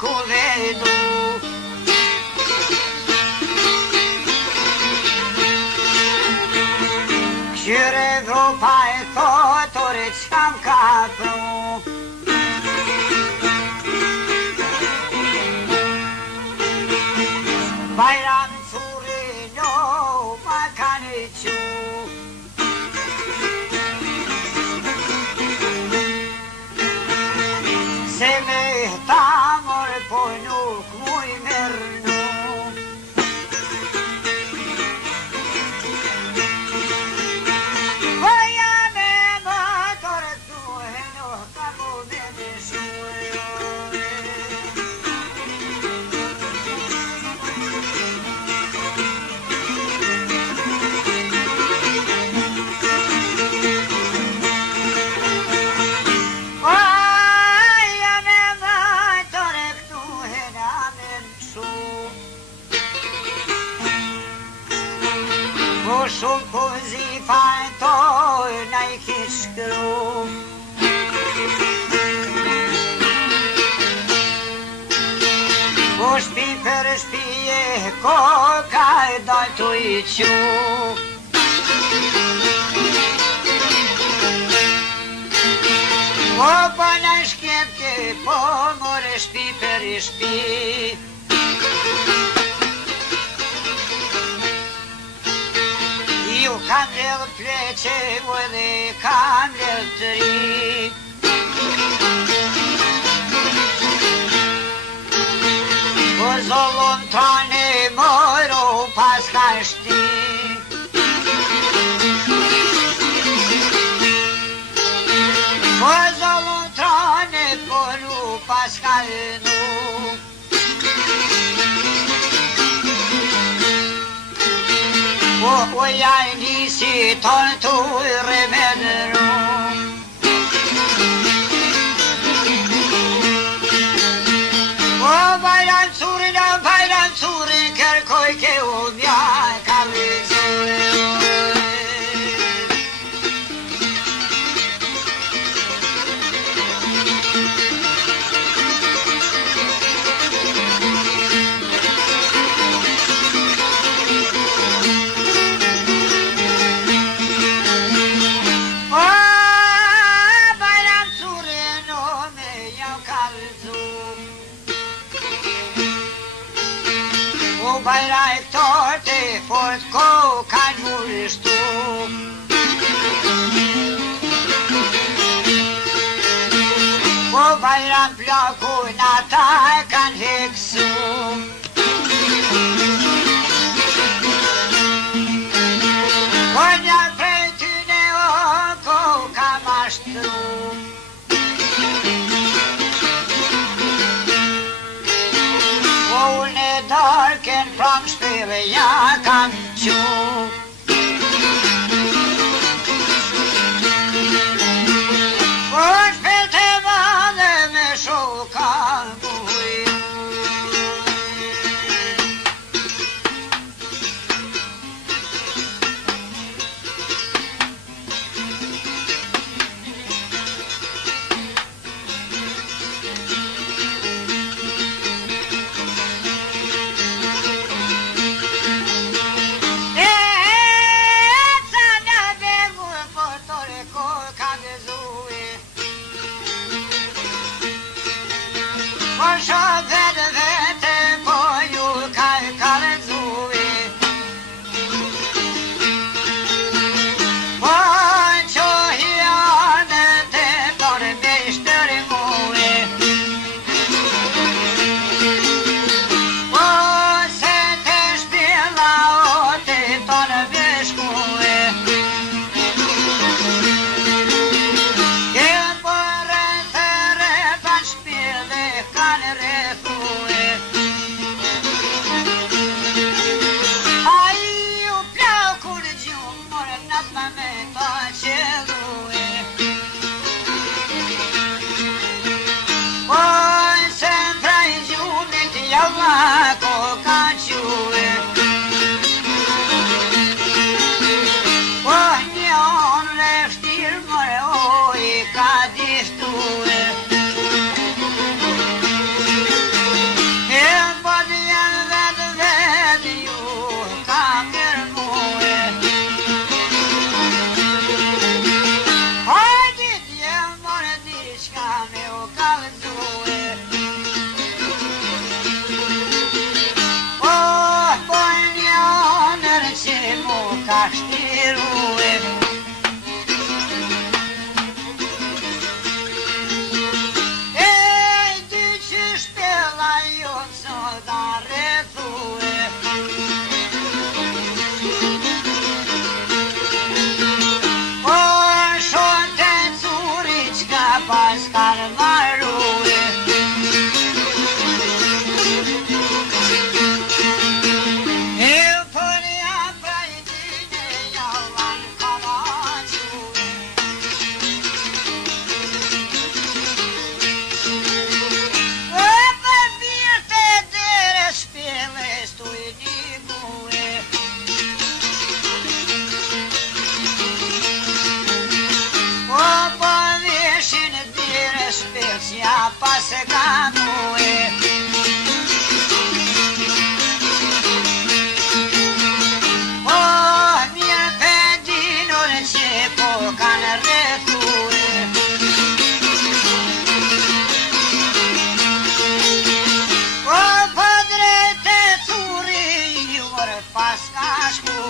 ku vedu. Qyre Evropa e thotore qkam ka pru. Bajram Curino ma kanë qu. Se me ta mor po nuk muj mërnu. Voja me motor tuhe nuk ka mu me nishujo. Shumë pozifa e toj na I kishkru. Po shpi për shpije koka e doj të I qu. Po po në shkjepke po more shpi për shpi. Ju kam lëllë pleqe u edhe kam lëllë të ri. Po zollon trane moro pas ka shti. Po zollon trane poru pas ka nu. O jaj nisi tonë të remedru. O bajran curin, kërkoj ke u mja ka vizur. Bajra e torte fort ko kanë murështu. Po bajran plakun ata e kanë heksu. Po një prej tyne o ko kam ashtru. Darken from spele ja kan tju. Vår spilte vane med sjåkan boi. se ganue. Po mirë pendinur që po kanë rretue. Po po drejtë curi jur pas ka shkue.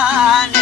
tane